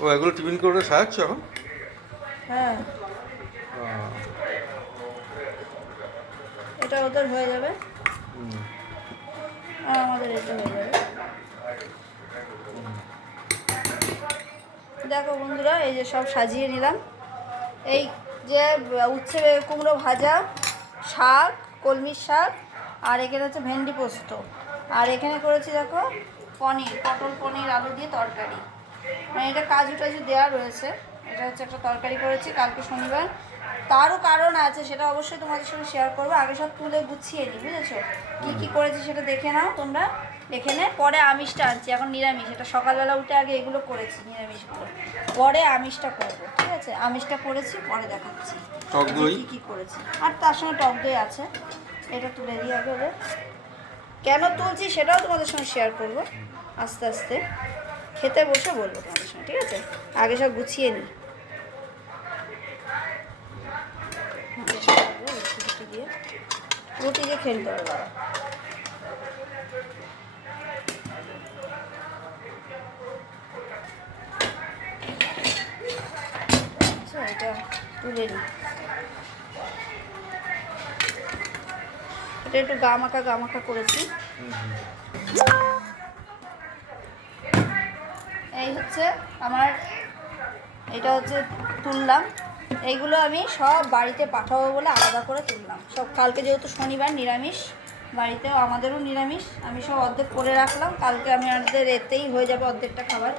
ও এগুলো টিফিন করে সাজাচ্ছ এখন? হ্যাঁ, এটা ওদের হয়ে যাবে আর আমাদের এটা হয়ে যাবে। দেখো বন্ধুরা, এই যে সব সাজিয়ে নিলাম। এই যে উচ্ছে কুমড়ো ভাজা, শাক, কলমির শাক, আর এখানে হচ্ছে ভেন্ডি পোস্ত, আর এখানে করেছি দেখো পনির, পটল পনির আলু দিয়ে তরকারি। মানে এটা কাজু টাজু দেওয়া রয়েছে। এটা হচ্ছে একটা তরকারি করেছি কালকে শনিবার। তারও কারণ আছে, সেটা অবশ্যই তোমাদের সাথে শেয়ার করবো। আগে সব তুলে গুছিয়ে নিই, বুঝেছো? কী কী করেছি সেটা দেখে নাও তোমরা এখানে। পরে আমিষটা আনছি, এখন নিরামিষ। এটা সকালবেলা উঠে আগে এগুলো করেছি নিরামিষগুলো, পরে আমিষটা করবো, ঠিক আছে? আমিষটা করেছি, পরে দেখাচ্ছি কী কী করেছি। আর তার সঙ্গে টক দই আছে, এটা তুলে দিই আগে। ওদের কেন তুলছি সেটাও তোমাদের সঙ্গে শেয়ার করবো আস্তে আস্তে, খেতে বসে বলবো তোমাদের সঙ্গে, ঠিক আছে? আগে সব গুছিয়ে নিই। রুটি দিয়ে খেলতে হবে বাবা। আচ্ছা, এটা তুলে নিই। এটা একটু গা মাখা করেছি। এই হচ্ছে আমার, এটা হচ্ছে তুললাম। এইগুলো আমি সব বাড়িতে পাঠাবো বলে আলাদা করে তুললাম। সব কালকে যেহেতু শনিবার নিরামিষ, বাড়িতেও আমাদেরও নিরামিষ, আমি সব অর্ধেক করে রাখলাম। কালকে আমি আমাদের এতেই হয়ে যাবে, অর্ধেকটা খাবার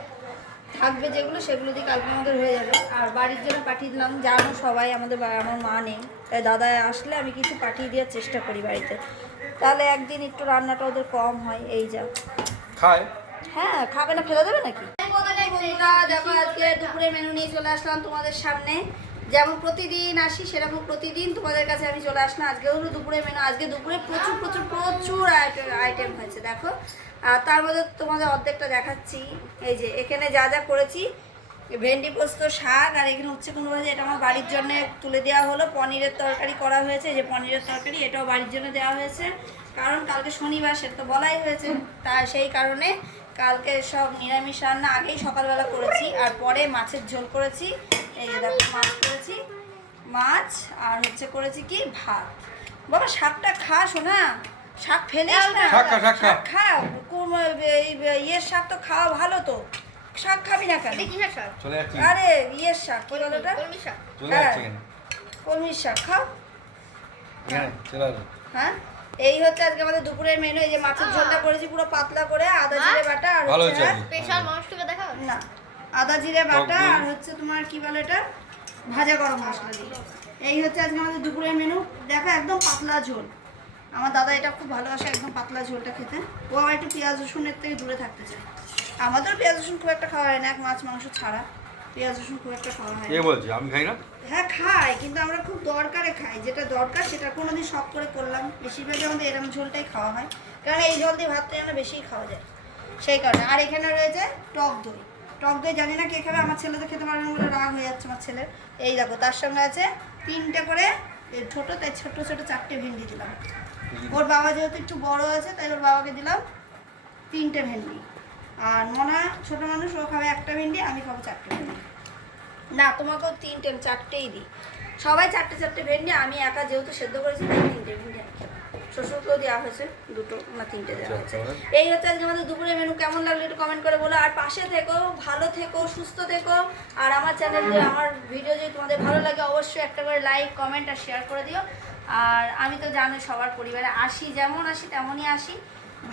থাকবে যেগুলো, সেগুলো দিয়ে কালকে আমাদের হয়ে যাবে। আর বাড়ির জন্য পাঠিয়ে দিলাম, জানো সবাই আমাদের আমার মা নেই, তাই দাদা আসলে আমি কিছু পাঠিয়ে দেওয়ার চেষ্টা করি বাড়িতে, তাহলে একদিন একটু রান্নাটা ওদের কম হয়। এই যা খায়। হ্যাঁ, খাবে না, ফেলে দেবে নাকি? দেখো আজকে দুপুরে মেনু নিয়ে চলে আসলাম তোমাদের সামনে। যেমন প্রতিদিন আসি সেরকম প্রতিদিন তোমাদের কাছে আমি চলে আসলাম। আজকেও দুপুরে মেনু, আজকে দুপুরে প্রচুর প্রচুর প্রচুর আইটেম হয়েছে দেখো। আর তার মধ্যে তোমাদের অর্ধেকটা দেখাচ্ছি। এই যে এখানে যা যা করেছি, ভেন্ডি পোস্ত, শাক, আর এখানে হচ্ছে কুমড়ো ভাজা, এটা আমার বাড়ির জন্য তুলে দেওয়া হলো। পনিরের তরকারি করা হয়েছে, যে পনিরের তরকারি এটাও বাড়ির জন্য দেওয়া হয়েছে, কারণ কালকে শনিবার, সেটা তো বলাই হয়েছে। তা সেই কারণে কালকে সব নিরামিষ রান্না আগেই সকালবেলা করেছি, আর পরে মাছের ঝোল করেছি। এই যে দেখো মাছ করেছি, মাছ, আর হচ্ছে করেছি কি ভাত। বাবা শাকটা খা শোনা, শাক ফেলিস না, শাক খা। ইয়ের শাক তো খাওয়া ভালো, তো শাক খাবি না কেন? আরে ইয়ের শাক, কি বলো ওটা? কলমির শাক খাও। হ্যাঁ, এই হচ্ছে আজকে আমাদের দুপুরের মেনু। এই যে মাছের ঝোলটা করেছি পুরো পাতলা করে, আদা জিরে বাটা, আর স্পেশাল মানুষটাকে দেখাও না, আদা জিরে বাটা, আর হচ্ছে তোমার কি বলে এটা, ভাজা গরম মশলা দিয়ে। এই হচ্ছে আজকে আমাদের দুপুরের মেনু। দেখো একদম পাতলা ঝোল। আমার দাদা এটা খুব ভালোবাসে, একদম পাতলা ঝোলটা খেতে। ও আবার একটু পেঁয়াজ রসুনের থেকে দূরে থাকতে চায়। আমাদেরও পেঁয়াজ রসুন খুব একটা খাওয়া হয় না, এক মাছ মাংস ছাড়া পেঁয়াজ রসুন খুব একটা খাওয়া হয় না। বলছি আমি খাই না? হ্যাঁ খাই, কিন্তু আমরা খুব দরকারে খাই, যেটা দরকার সেটা কোনোদিন শখ করে করলাম। বেশিরভাগই আমাদের এরম ঝোলটাই খাওয়া হয়, কারণ এই ঝোল দিয়ে ভাতটা যেন বেশিই খাওয়া যায়, সেই কারণে। আর এখানে রয়েছে টক দই। টক দই জানি না কে খাবে, আমার ছেলে তো খেতে পারে না বলে রাগ হয়ে যাচ্ছে আমার ছেলের। এই দেখো তার সঙ্গে আছে 3টে করে ছোটো, তাই ছোটো ছোটো 4টে ভেন্ডি দিলাম। ওর বাবা যেহেতু একটু বড় আছে, তাই ওর বাবাকে দিলাম 3টে ভেন্ডি। আর মনা ছোটো মানুষ, ও খাবে 1টা ভেন্ডি, আমি খাবো 4টে ভেন্ডি। না, তোমাকেও 3টে, 4টেই দিই। সবাই 4টে ভেন্ডি, আমি একা যেহেতু সেদ্ধ করেছি তাই 3টে ভেন্ডি আমি খেলাম। শ্বশুরকেও দেওয়া হয়েছে 2টো না 3টে দেওয়া হয়েছে। এই হচ্ছে আজকে আমাদের দুপুরের মেনু। কেমন লাগলো একটু কমেন্ট করে বলো। আর পাশে থেকো, ভালো থেকো, সুস্থ থেকো। আর আমার চ্যানেলে আমার ভিডিও যদি তোমাদের ভালো লাগে অবশ্যই একটা করে লাইক, কমেন্ট আর শেয়ার করে দিও। আর আমি তো জানো সবার পরিবারে আসি, যেমন আসি তেমনই আসি।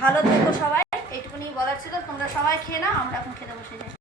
ভালো থেকো সবাই, এইটুকুনি বলার ছিল। তোমরা সবাই খেয়ে নাও, আমরা এখন খেতে বসে যাই।